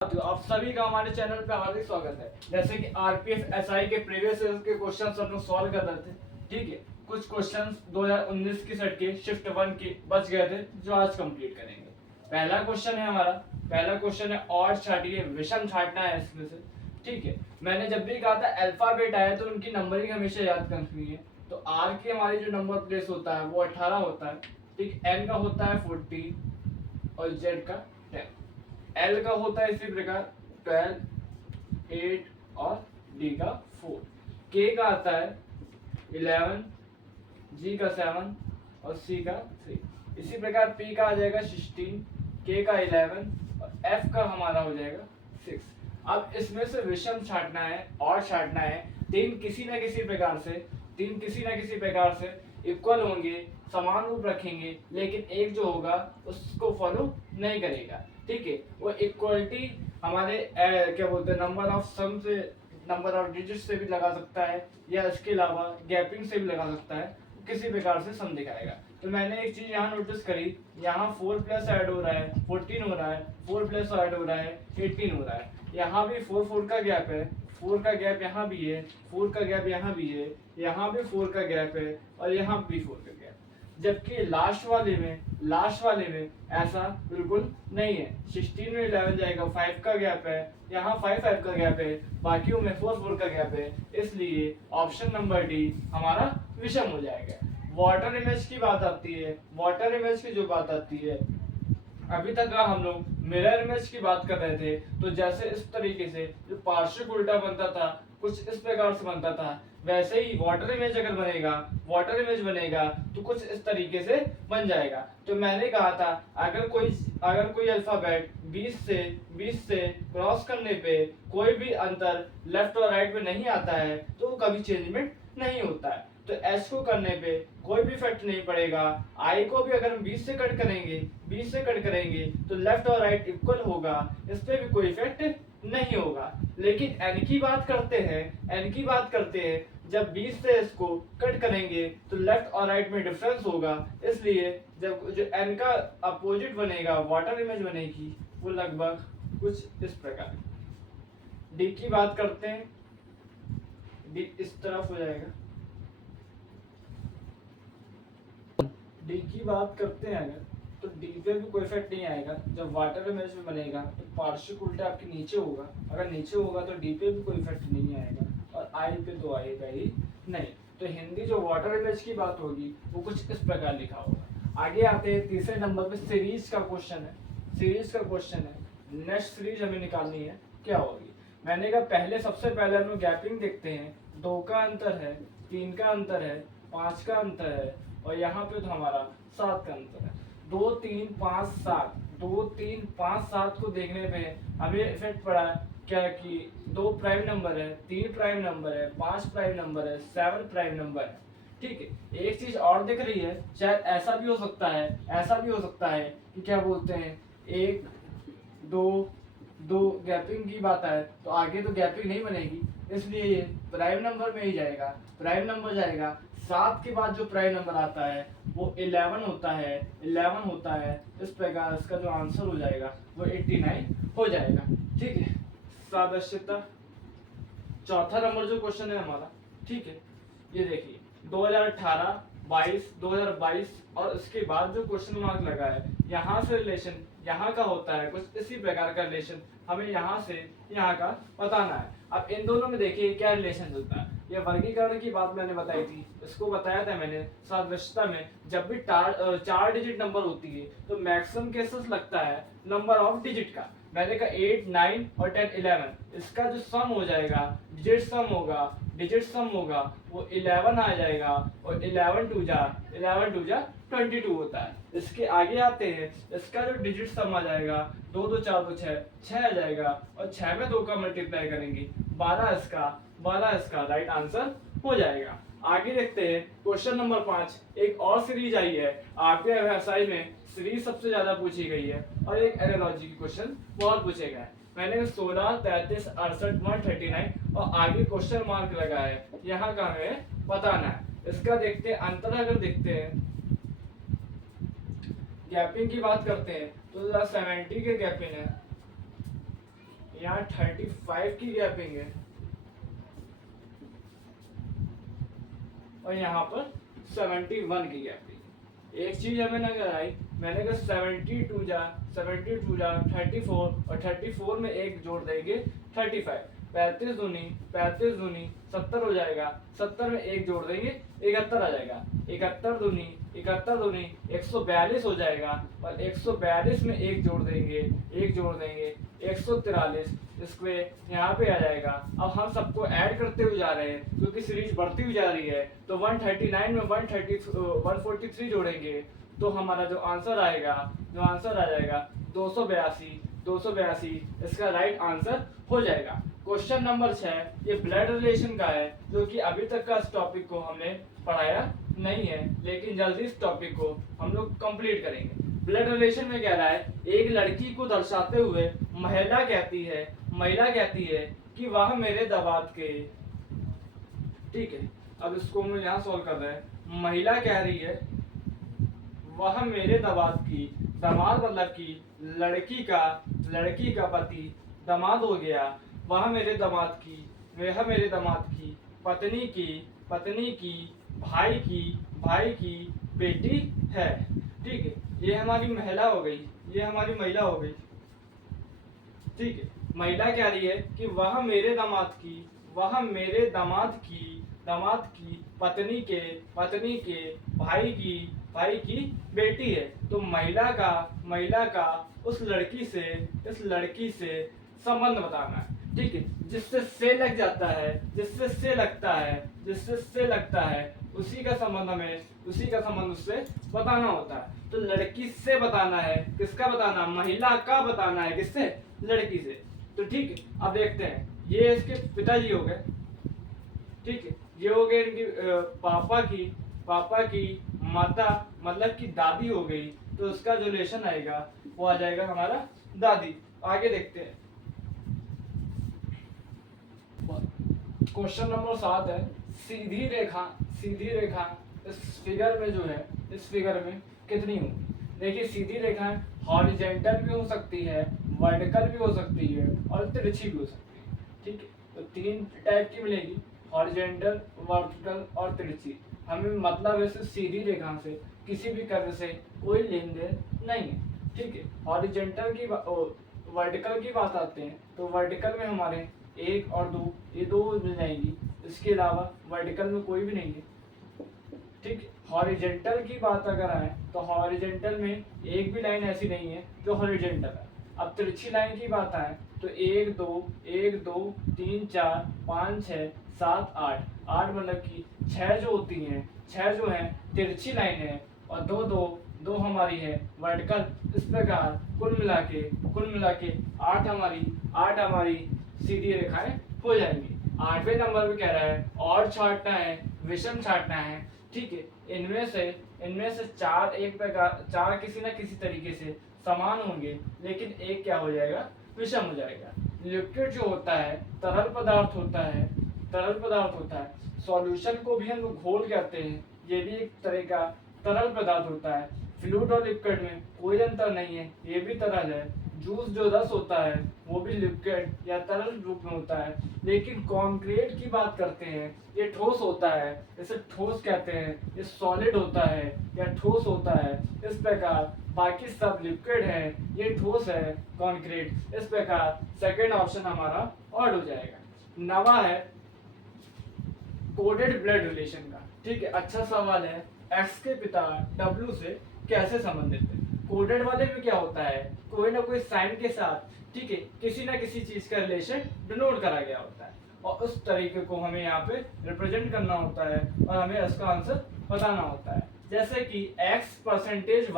आप सभी का हमारे चैनल पे हार्दिक स्वागत है। जैसे कि आरपीएफ एसआई के प्रीवियस ईयर के क्वेश्चंस हम लोग सॉल्व कर रहे थे, ठीक है। कुछ क्वेश्चंस 2019 की सेट के शिफ्ट 1 के बच गए थे जो आज कंप्लीट करेंगे। पहला क्वेश्चन है हमारा, पहला क्वेश्चन है ऑड छाटिए, विषम छाटना है इसमें से, ठीक है। मैंने जब भी कहा था अल्फाबेट आया तो उनकी नंबरिंग हमेशा याद करनी है। तो आर के हमारी जो नंबर प्लेस होता है वो 18 होता है, ठीक। एन का होता है 14 और जेड का 10। एल का होता है इसी प्रकार 12, 8 और डी का 4। के का आता है 11, जी का 7 और सी का 3। इसी प्रकार पी का आ जाएगा 16, के का 11 और एफ का हमारा हो जाएगा 6। अब इसमें से विषम छाटना है और छाटना है। तीन किसी न किसी प्रकार से इक्वल होंगे, समान रूप रखेंगे, लेकिन एक जो होगा उसको फॉलो नहीं करेगा, ठीक है। वो इक्वलिटी हमारे क्या बोलते हैं नंबर ऑफ सम से, नंबर ऑफ डिजिट से भी लगा सकता है, या इसके अलावा गैपिंग से भी लगा सकता है, किसी प्रकार से सम दिखाएगा। तो मैंने एक चीज यहाँ नोटिस करी, यहाँ 4 प्लस ऐड हो रहा है 14 हो रहा है, 4 प्लस ऐड हो रहा है 18 हो रहा है। यहाँ भी 4 का गैप है, 4 का गैप यहाँ भी है, 4 का गैप यहाँ भी है, यहाँ भी 4 का गैप है और यहाँ भी 4 का गैप। जबकि लास्ट वाले में ऐसा बिल्कुल नहीं है। 16 में 11 जाएगा, 5 का गैप है, यहाँ 5 का गैप है, बाकियों में 4 का गैप है। इसलिए ऑप्शन नंबर डी हमारा विषम हो जाएगा। वाटर इमेज की बात आती है, वाटर इमेज की जो बात आती है, अभी तक हम लोग मिरर इमेज की बात कर रहे थे। तो जैसे इस तरीके से जो पार्श्विक उल्टा बनता था, कुछ इस प्रकार से बनता था, वैसे ही वाटर इमेज बनेगा तो कुछ इस तरीके से बन जाएगा। तो मैंने कहा था अगर कोई अल्फाबेट 20 से क्रॉस करने पे कोई भी अंतर लेफ्ट और राइट में नहीं आता है तो वो कभी चेंजमेंट नहीं होता है। तो एस को करने पे कोई भी इफेक्ट नहीं पड़ेगा। आई को भी अगर हम 20 से कट करेंगे तो लेफ्ट और राइट इक्वल होगा, इस पे भी कोई इफेक्ट नहीं होगा। लेकिन एन की बात करते हैं, जब 20 से इसको कट करेंगे तो लेफ्ट और राइट में डिफरेंस होगा। इसलिए जब जो एन का अपोजिट बनेगा, वाटर इमेज बनेगी, वो लगभग कुछ इस प्रकार। डी की बात करते हैं, डी इस तरफ हो जाएगा। डी की बात करते हैं अगर, तो डी पे भी कोई इफेक्ट नहीं आएगा। जब वाटर इमेज में बनेगा तो पार्श्विक उल्टा आपके नीचे होगा, अगर नीचे होगा तो डी पे भी कोई इफेक्ट नहीं आएगा और आई पे तो आएगा ही नहीं। तो हिंदी जो वाटर इमेज की बात होगी वो कुछ इस प्रकार लिखा होगा। आगे आते हैं तीसरे नंबर पे, सीरीज का क्वेश्चन है। नेक्स्ट सीरीज हमें निकालनी है, क्या होगी। मैंने कहा सबसे पहले हम लोग गैपिंग देखते हैं। 2 का अंतर है, 3 का अंतर है, 5 का अंतर है और यहाँ पे तो हमारा 7 का अंतर है। 2 3 5 7 को देखने पे हमें इफेक्ट पड़ा क्या कि 2 प्राइम नंबर है, 3 प्राइम नंबर है, 5 प्राइम नंबर है, 7 प्राइम नंबर है, ठीक है। एक चीज और दिख रही है, शायद ऐसा भी हो सकता है कि क्या बोलते हैं 1 2 गैपिंग की बात है तो आगे तो गैपिंग नहीं बनेगी, इसलिए ये प्राइम नंबर में ही जाएगा। 7 के बाद जो प्राइम नंबर आता है वो 11 होता है। इस प्रकार इसका जो आंसर हो जाएगा वो 89 हो जाएगा, ठीक है। सादृश्यता चौथा नंबर जो क्वेश्चन है हमारा, ठीक है। ये देखिए 2018-22 और उसके बाद जो क्वेश्चन मार्क लगा है, यहाँ से रिलेशन यहाँ का होता है, कुछ इसी प्रकार का रिलेशन हमें यहाँ से यहाँ का बताना है। अब इन दोनों में देखिए क्या रिलेशन होता है। ये वर्गीकरण की बात मैंने बताई थी, इसको बताया था मैंने सादृश्यता में। जब भी 4 डिजिट नंबर होती है तो मैक्सिमम केसेस लगता है नंबर ऑफ डिजिट का। मैंने कहा 8 9 और 10 11, इसका जो सम हो जाएगा, डिजिट सम होगा वो 11 आ जाएगा और 11 टू जा 22 होता है। इसके आगे आते हैं, इसका जो डिजिट सम आ जाएगा 2 2 4 2 6 आ जाएगा और 6 में 2 का मल्टीप्लाई करेंगे 12 इसका राइट आंसर हो जाएगा। आगे देखते हैं क्वेश्चन नंबर 5। एक और सीरीज आई है आपके एसआई में, सीरीज सबसे ज्यादा पूछी गई है और एक एनालॉजी की क्वेश्चन बहुत पूछे गए हैं। मैंने 16 33 68 139 और आगे क्वेश्चन मार्क लगा है, यहाँ का हमें बताना है। इसका देखते हैं अंतर। अगर देखते हैं गैपिंग की बात करते हैं तो 70 के गैपिंग है, यहाँ 35 की गैपिंग है और यहाँ पर 71 की गैपिंग। एक चीज हमें नजर आई, मैंने कहा 72 जा 34 और 34 में एक जोड़ देंगे 35, 35 दूनी 70 हो जाएगा, 70 में एक जोड़ देंगे 71 आ जाएगा, 71 दूनी 142 हो जाएगा और 142 में एक जोड़ देंगे 143, इसके यहाँ पे आ जाएगा। अब हम सबको ऐड करते हुए जा रहे हैं क्योंकि सीरीज बढ़ती हुई जा रही है, तो 139 में 143 जोड़ेंगे तो हमारा जो आंसर आ जाएगा 282, इसका राइट आंसर हो जाएगा। क्वेश्चन नंबर 6 ये ब्लड रिलेशन का है, जो कि अभी तक का इस टॉपिक को हमने पढ़ाया नहीं है, लेकिन जल्दी इस टॉपिक को हम लोग कंप्लीट करेंगे। ब्लड रिलेशन में कह रहा है, एक लड़की को दर्शाते हुए महिला कहती है कि वह मेरे दामाद के, ठीक है, अब इसको हम यहाँ सॉल्व कर रहे हैं। महिला कह रही है वह मेरे दामाद की, दामाद मतलब कि लड़की का पति दामाद हो गया, वह मेरे दामाद की पत्नी की भाई की बेटी है, ठीक है। ये हमारी महिला हो गई, ठीक है। महिला कह रही है कि वह मेरे दामाद की पत्नी के भाई की बेटी है। तो महिला का इस लड़की से संबंध बताना है, ठीक है। जिससे से लगता है उसी का संबंध उससे बताना होता है। तो लड़की से बताना है, किसका बताना, महिला का बताना है, किससे, लड़की से। तो ठीक है, अब देखते हैं, ये इसके पिताजी हो गए, ठीक है। ये हो गए इनकी पापा की माता मतलब कि दादी हो गई, तो उसका जो रिलेशन आएगा वो आ जाएगा हमारा दादी। आगे देखते हैं, क्वेश्चन नंबर 7 है, सीधी रेखा इस फिगर में कितनी होगी। देखिए, सीधी रेखाएं हॉरिजॉन्टल भी हो सकती है, वर्टिकल भी हो सकती है और तिरछी भी हो सकती है, ठीक है। तो 3 टाइप की मिलेगी, हॉरिजॉन्टल, वर्टिकल और तिरछी। हमें मतलब है सीधी रेखा से किसी भी कर्व से कोई लेन देन नहीं है, ठीक है। हॉरिजॉन्टल की वर्टिकल की बात आते हैं, तो वर्टिकल में हमारे 1 और 2 ये 2 मिल जाएंगी, इसके अलावा वर्टिकल में कोई भी नहीं है, ठीक। हॉरिजॉन्टल की बात अगर आए तो हॉरिजॉन्टल में एक भी लाइन ऐसी नहीं है जो हॉरिजॉन्टल है। अब तिरछी लाइन की बात आए तो 1 2 3 4 5 6 7 8 मतलब कि 6 जो होती हैं, 6 जो हैं तिरछी लाइन है और 2 हमारी है वर्टिकल। इस प्रकार कुल मिला के 8 हमारी सीधी रेखाएं हो जाएंगी। 8वें नंबर पे कह रहा है और छांटना है, विषम छांटना है, ठीक है। इनमें से 4 किसी न किसी तरीके से समान होंगे, लेकिन एक क्या हो जाएगा, विषम हो जाएगा। लिक्विड जो होता है तरल पदार्थ होता है। सॉल्यूशन को भी हम लोग घोल कहते हैं, ये भी एक तरह का तरल पदार्थ होता है। फ्लूइड और लिक्विड में कोई अंतर नहीं है, ये भी तरल है। जूस जो रस होता है वो भी लिक्विड या तरल रूप में होता है। लेकिन कंक्रीट की बात करते हैं, ये ठोस होता है, इसे ठोस कहते हैं। ये सॉलिड होता है या ठोस होता है। इस प्रकार बाकी सब लिक्विड है, ये ठोस है कंक्रीट। इस प्रकार सेकंड ऑप्शन हमारा ऑड हो जाएगा। नवा है कोडेड ब्लड रिलेशन का, ठीक है। अच्छा सवाल है, एक्स के पिता डब्ल्यू से कैसे संबंधित है। कोडेड वाले में क्या होता है, कोई ना कोई साइन के साथ, ठीक है, किसी ना किसी चीज का रिलेशन डिनोट करा गया होता है और उस तरीके को हमें यहाँ पे रिप्रेजेंट करना होता है और हमें इसका आंसर बताना होता है। जैसे कि x परसेंटेज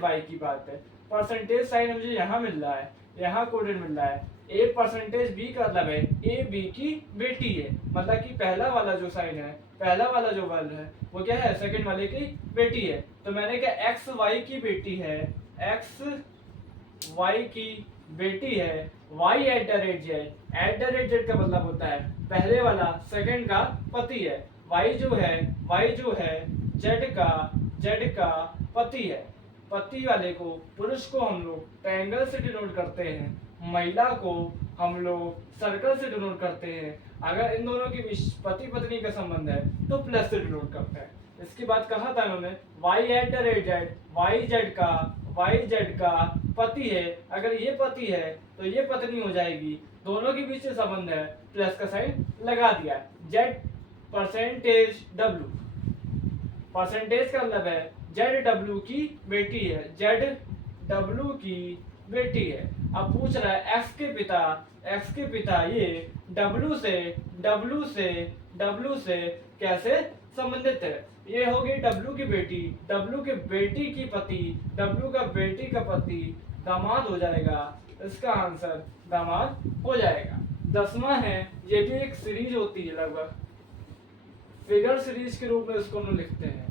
y की बात है, परसेंटेज साइन मुझे यहाँ मिल रहा है, यहाँ कोडेड मिल रहा है। a परसेंटेज b का मतलब है a b की बेटी है, मतलब कि पहला वाला जो साइन है, पहला वाला जो वर्ड है वो क्या है, सेकंड वाले की बेटी है। तो मैंने कहा x y की बेटी है, x y की बेटी है, y @ z का मतलब होता है पहले वाला सेकंड का पति है। y जो है z का पति है, पति वाले को, पुरुष को हम लोग ट्रायंगल से डिनोट करते हैं, महिला को हम लोग सर्कल से डिनोट करते हैं। अगर इन दोनों के बीच पति पत्नी का संबंध है तो प्लस से डिनोट करते हैं। इसके बाद कहा था उन्होंने वाई जेड का पति है, अगर ये पति है तो ये पत्नी हो जाएगी, दोनों के बीच से संबंध है, प्लस का साइन लगा दिया। जेड परसेंटेज डब्ल्यू, परसेंटेज का मतलब है जेड डब्ल्यू की बेटी है, जेड डब्ल्यू की बेटी है। अब पूछ रहा है एक्स के पिता ये डब्ल्यू से कैसे संबंधित है। ये हो गई डब्ल्यू की बेटी, डब्ल्यू के बेटी की पति, डब्ल्यू का बेटी का पति दामाद हो जाएगा। इसका आंसर दामाद हो जाएगा। 10वां है, ये भी एक सीरीज होती है, लगभग फिगर सीरीज के रूप में इसको हम लिखते हैं।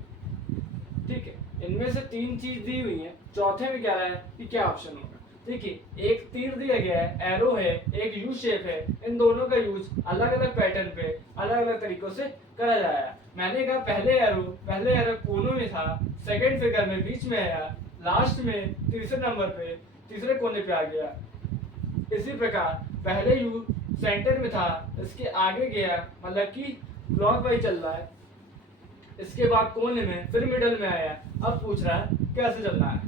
ठीक है, इनमें से 3 चीज दी हुई है, चौथे में क्या रहा है कि क्या ऑप्शन होगा। देखिए, एक तीर दिया गया है, एरो है, एक यू शेप है, इन दोनों का यूज अलग अलग पैटर्न पे अलग अलग तरीकों से करा जाएगा। मैंने कहा पहले एरो कोनों में था, सेकंड फिगर में बीच में आया, लास्ट में तीसरे नंबर पे तीसरे कोने पे आ गया। इसी प्रकार पहले यू सेंटर में था, इसके आगे गया, मतलब कि क्लॉकवाइज चल रहा है, इसके बाद कोने में, फिर मिडल में आया। अब पूछ रहा है कैसे चलना है।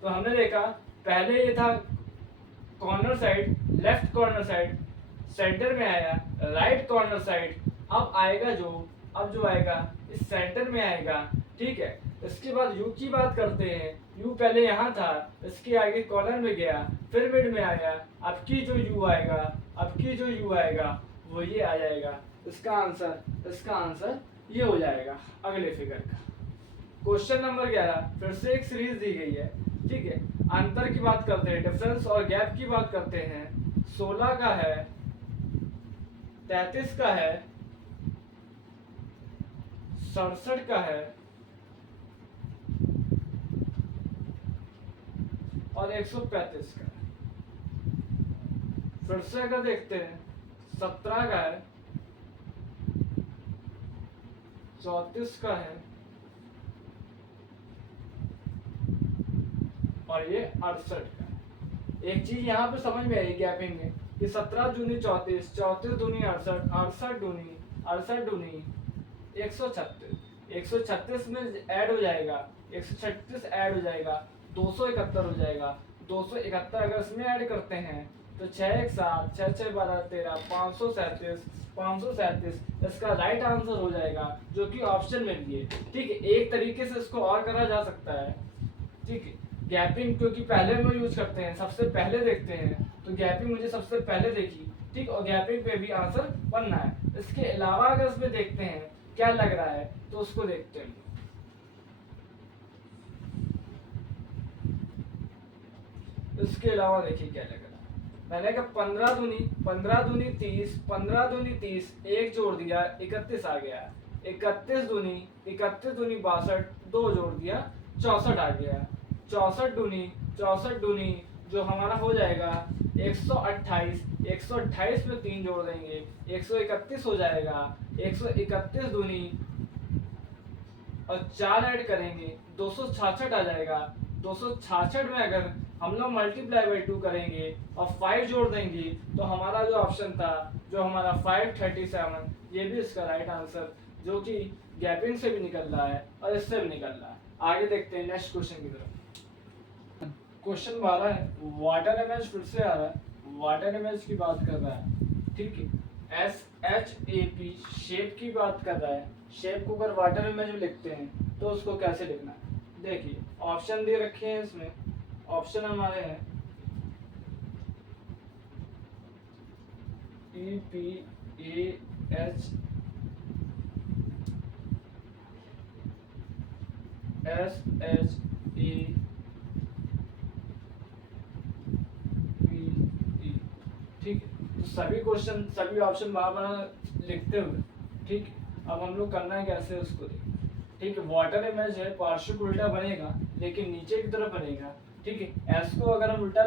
तो हमने देखा पहले ये था corner side, left corner side, centre में आया, राइट कॉर्नर साइड। अब जो आएगा इस सेंटर में आएगा। ठीक है, इसके बाद यू की बात करते हैं। यू पहले यहाँ था, इसके आगे कॉर्नर में गया, फिर मिड में आया। अब की जो यू आएगा वो ये आ जाएगा। इसका आंसर ये हो जाएगा अगले फिगर का। क्वेश्चन नंबर 11, फिर से एक सीरीज दी गई है। ठीक है, अंतर की बात करते हैं, डिफरेंस और गैप की बात करते हैं। 16 का है, 33 का है, 67 का है और 135 का है। फिर से अगर देखते हैं, 17 का है, 34 का है और ये 68 का है। एक चीज यहाँ पे समझ में आई गैपिंग में कि 17 दूनी 34, 34 दूनी 68, 68 दूनी 136, 136 में ऐड हो जाएगा, 136 ऐड हो जाएगा, 271 हो जाएगा। 271 अगर इसमें ऐड करते हैं तो 6 1 7, 6 6 12 13, 537 इसका राइट आंसर हो जाएगा, जो कि ऑप्शन में भी है। ठीक है, एक तरीके से इसको और करा जा सकता है। ठीक है, गैपिंग क्योंकि पहले हम यूज करते हैं, सबसे पहले देखते हैं, तो गैपिंग मुझे सबसे पहले देखी। ठीक, और गैपिंग पे भी आंसर बनना है। इसके अलावा अगर इसमें देखते हैं क्या लग रहा है तो उसको देखते हैं। इसके अलावा देखिए क्या लग रहा है। मैंने कहा 15 दूनी 30, 15 दूनी 30, एक जोड़ दिया 31 आ गया। 31 दूनी 62, 2 जोड़ दिया 64 आ गया। 64 दूनी जो हमारा हो जाएगा 128, 128 में 3 जोड़ देंगे 131 हो जाएगा। 131 दूनी और 4 ऐड करेंगे 266 आ जाएगा। 266 में अगर हम लोग मल्टीप्लाई बाई 2 करेंगे और 5 जोड़ देंगे तो हमारा जो ऑप्शन था, जो हमारा 537, ये भी इसका राइट आंसर, जो कि गैपिंग से भी निकल रहा है और इससे भी निकल रहा है। आगे देखते हैं नेक्स्ट क्वेश्चन की तरफ। क्वेश्चन 12 है, वाटर इमेज फिर से आ रहा है। वाटर इमेज की बात कर रहा है। ठीक है, SHAP शेप की बात कर रहा है। शेप को अगर वाटर इमेज में लिखते हैं तो उसको कैसे लिखना है। देखिए, ऑप्शन दे रखे हैं इसमें। ऑप्शन हमारे हैं EPAH SHAPE। ठीक है, तो सभी ऑप्शन बार लिखते हुए। ठीक, अब हम लोग करना है कैसे उसको देखिए। ठीक है, वाटर इमेज है, पार्श्व उल्टा बनेगा लेकिन नीचे की तरफ बनेगा। ठीक है, एस को अगर हम उल्टा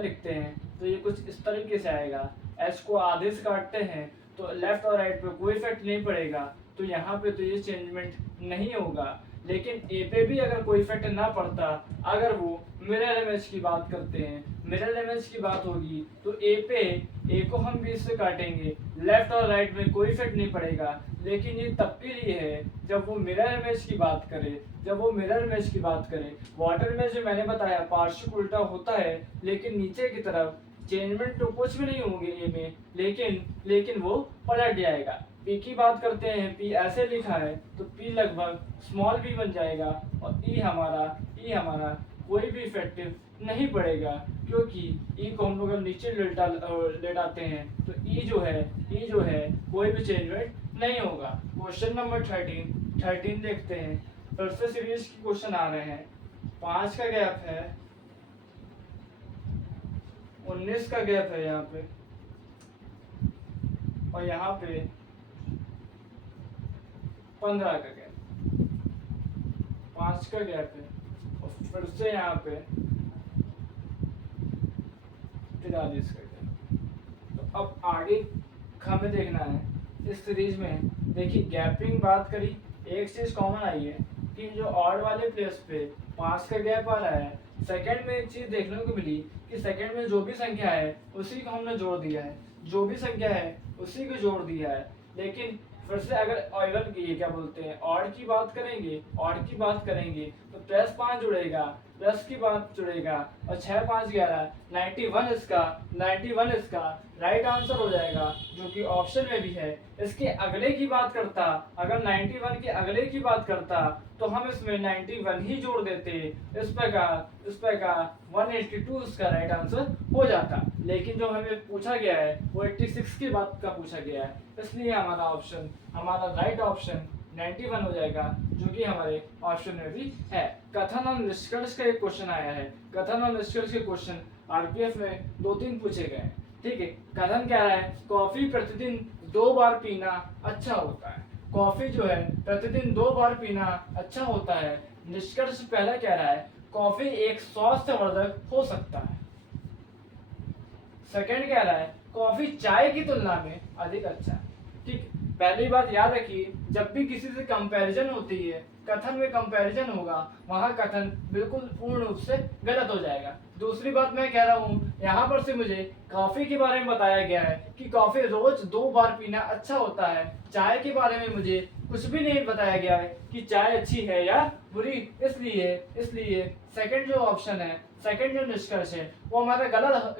लिखते हैं तो ये कुछ इस तरीके से आएगा। एस को आधे से काटते हैं तो लेफ्ट और राइट पे कोई इफेक्ट नहीं पड़ेगा, तो यहाँ पे तो ये चेंजमेंट नहीं होगा। लेकिन ए पे भी अगर कोई इफेक्ट ना पड़ता, अगर वो मिरर इमेज की बात करते हैं, मिरर इमेज की बात होगी तो ए को हम बीच से काटेंगे, लेफ्ट और राइट में कोई इफेक्ट नहीं पड़ेगा। लेकिन ये तब के लिए है जब वो मिरर इमेज की बात करे, जब वो मिरर इमेज की बात करे। वाटर इमेज में मैंने बताया पार्शियल उल्टा होता है, लेकिन नीचे की तरफ चेंजमेंट तो कुछ भी नहीं होंगे ए में, लेकिन वो पलट जाएगा। पी की बात करते हैं, पी ऐसे लिखा है तो पी लगभग स्मॉल पी बन जाएगा, और ई हमारा कोई भी इफेक्टिव नहीं पड़ेगा, क्योंकि ई को हम लोग नीचे लेटाते हैं तो ई जो है कोई भी चेंजमेंट नहीं होगा। क्वेश्चन नंबर 13 देखते हैं। फिर से सीरीज के क्वेश्चन आ रहे हैं। 5 का गैप है, 19 का गैप है यहाँ पे, और यहाँ पे 15 का गैप, 5 का गैप है, और फिर से यहाँ पे 43 का गैप। तो अब आगे हमें देखना है इस सीरीज में। देखिए गैपिंग बात करी, एक चीज कॉमन आई है कि जो ऑड वाले प्लेस पे 5 का गैप आ रहा है, सेकंड में एक चीज देखने को मिली कि सेकंड में जो भी संख्या है उसी को हमने जोड़ दिया है, जो भी संख्या है उसी को जोड़ दिया है। लेकिन फिर से अगर इवन की क्या बोलते हैं ऑड की बात करेंगे तो प्लस 5 जुड़ेगा, प्लस की बात जुड़ेगा, और 6 5 11 91 इसका राइट आंसर हो जाएगा, जो कि ऑप्शन में भी है। इसके अगले की बात करता, अगर 91 के अगले की बात करता तो हम इसमें 91 ही जोड़ देते, इस प्रकार 182 इसका राइट आंसर हो जाता। लेकिन जो हमें पूछा गया है वो 86 की बात का पूछा गया है, इसलिए हमारा राइट ऑप्शन 91 हो जाएगा, जो कि हमारे ऑप्शन में भी है। कथन और निष्कर्ष का एक क्वेश्चन आया है। कथन और निष्कर्ष के क्वेश्चन आरपीएफ में 2-3 पूछे गए हैं। ठीक है, कथन क्या है, कॉफी प्रतिदिन 2 बार पीना अच्छा होता है। कॉफी जो है प्रतिदिन 2 बार पीना अच्छा होता है। निष्कर्ष पहला कह रहा है कॉफी एक स्वास्थ्यवर्धक हो सकता है। सेकंड कह रहा है कॉफी चाय की तुलना में अधिक अच्छा है। ठीक, पहली बात याद रखिए, जब भी किसी से कंपैरिजन होती है, कथन में कंपैरिजन होगा, वहां कथन बिल्कुल पूर्ण रूप से गलत हो जाएगा। दूसरी बात मैं कह रहा हूँ, यहाँ पर से मुझे कॉफी के बारे में बताया गया है कि कॉफी रोज 2 बार पीना अच्छा होता है। चाय के बारे में मुझे कुछ भी नहीं बताया गया है कि चाय अच्छी है या बुरी, इसलिए सेकंड जो ऑप्शन है, सेकंड जो निष्कर्ष है वो हमारा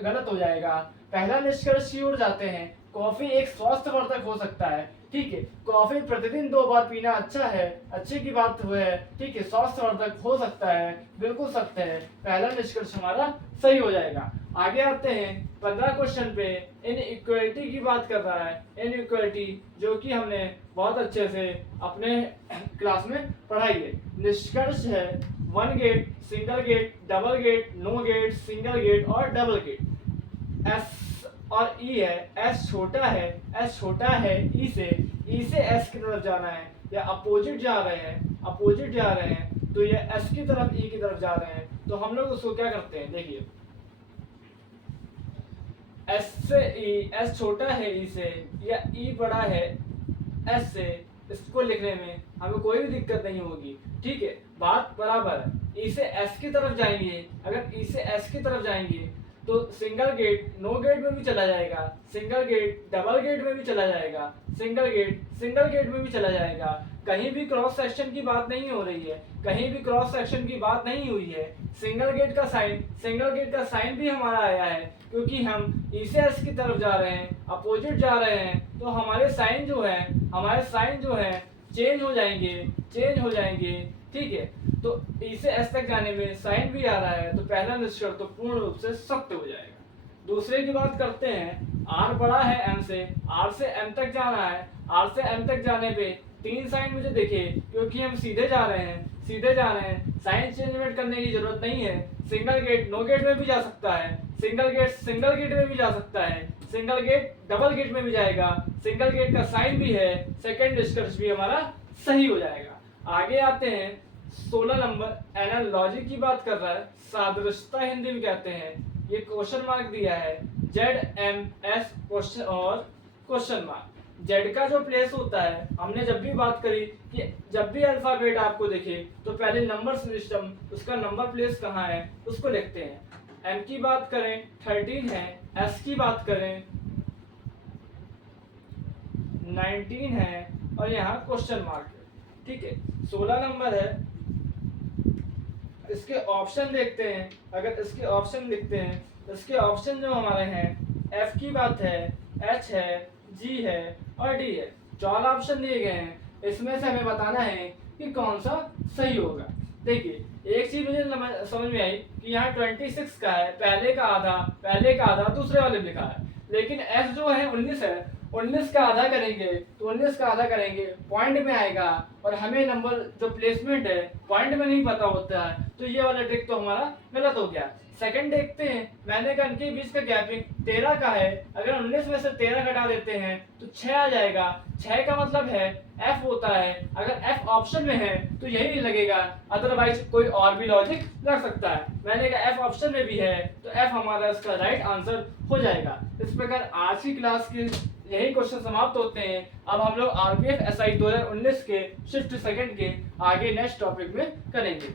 गलत हो जाएगा। पहला निष्कर्ष की ओर जाते हैं, कॉफी एक स्वास्थ्यवर्धक हो सकता है। ठीक है, कॉफी प्रतिदिन 2 बार पीना अच्छा है, अच्छे की बात है। ठीक है, स्वास्थ्यवर्धक हो सकता है, बिल्कुल सत्य है। पहला निष्कर्ष हमारा सही हो जाएगा। आगे आते हैं 15 क्वेश्चन पे। इनइक्वालिटी की बात कर रहा है, इनइक्वालिटी जो कि हमने बहुत अच्छे से अपने क्लास में पढ़ाई है। निष्कर्ष है 1 gate, single gate, double gate, no gate, single gate और डबल गेट। एस और ई है, एस छोटा है ई से एस की तरफ जाना है, या अपोजिट जा रहे हैं तो ये एस की तरफ ई की तरफ जा रहे हैं, तो हम लोग उसको क्या करते हैं, देखिए एस से ई, एस छोटा है ई से या ई बड़ा है एस से, इसको लिखने में हमें कोई भी दिक्कत नहीं होगी। ठीक है, बात बराबर है। ई से एस की तरफ जाएंगे, अगर ई से एस की तरफ जाएंगे तो सिंगल गेट नो गेट में भी चला जाएगा, सिंगल गेट डबल गेट में भी चला जाएगा, सिंगल गेट में भी चला जाएगा। कहीं भी क्रॉस सेक्शन की बात नहीं हो रही है, कहीं भी क्रॉस सेक्शन की बात नहीं हुई है। सिंगल गेट का साइन भी हमारा आया है, क्योंकि हम ई से एस की तरफ जा रहे हैं, अपोजिट जा रहे हैं, तो हमारे साइन जो है चेंज हो जाएंगे। ठीक है, तो ई से एस तक जाने में साइन भी आ रहा है, तो पहला निष्कर्ष तो पूर्ण रूप से सत्य हो जाएगा। दूसरे की बात करते हैं, आर बड़ा है एम से, आर से एम तक जाना है, आर से एम तक जाने पे 3 साइन मुझे दिखे, क्योंकि हम सीधे जा रहे हैं, साइन चेंजमेंट करने की जरूरत नहीं है। सिंगल गेट नो गेट में भी जा सकता है, सिंगल गेट में भी जा सकता है, सिंगल गेट डबल गेट में भी जाएगा, सिंगल गेट का साइन भी है, सेकंड निष्कर्ष भी हमारा सही हो जाएगा। आगे आते हैं 16 नंबर, एनालॉजी की बात कर रहा है, सादृश्यता हिंदी में कहते हैं। ये क्वेश्चन मार्क दिया है, ZMS क्वेश्चन और क्वेश्चन मार्क। जेड का जो प्लेस होता है, हमने जब भी बात करी कि जब भी अल्फाबेट आपको दिखे तो पहले नंबर सिस्टम, उसका नंबर प्लेस कहाँ है उसको लिखते हैं। एम की बात करें 13 है, एस की बात करें 19 है और यहाँ क्वेश्चन मार्क है, ठीक है। 16 नंबर है, इसके ऑप्शन देखते हैं। अगर इसके ऑप्शन लिखते हैं, इसके ऑप्शन जो हमारे हैं, एफ की बात है, एच है, जी है और डी है। 4 ऑप्शन दिए गए हैं, इसमें से हमें बताना है कि कौन सा सही होगा। देखिए एक चीज मुझे समझ में आई कि यहाँ 26 का है, पहले का आधा दूसरे वाले में लिखा है, लेकिन एफ जो है 19 है, 19 का आधा करेंगे तो 19 का आधा करेंगे पॉइंट में आएगा, और हमें नंबर जो प्लेसमेंट है पॉइंट में नहीं पता होता है, तो ये वाला ट्रिक तो हमारा गलत हो गया। सेकंड देखते हैं, मैंने कहा इनके बीच का गैपिंग 13 का है, अगर 19 में से 13 घटा देते हैं तो 6 आ जाएगा। 6 का मतलब है F होता है, अगर F ऑप्शन में है तो यही लगेगा, अदरवाइज कोई और भी लॉजिक लग सकता है। मैंने कहा F ऑप्शन में भी है तो F हमारा इसका राइट आंसर हो जाएगा। इस प्रकार आज की क्लास के यही क्वेश्चन समाप्त होते हैं। अब हम लोग आरपीएफ एसआई 2019 के शिफ्ट सेकंड के आगे नेक्स्ट टॉपिक में करेंगे।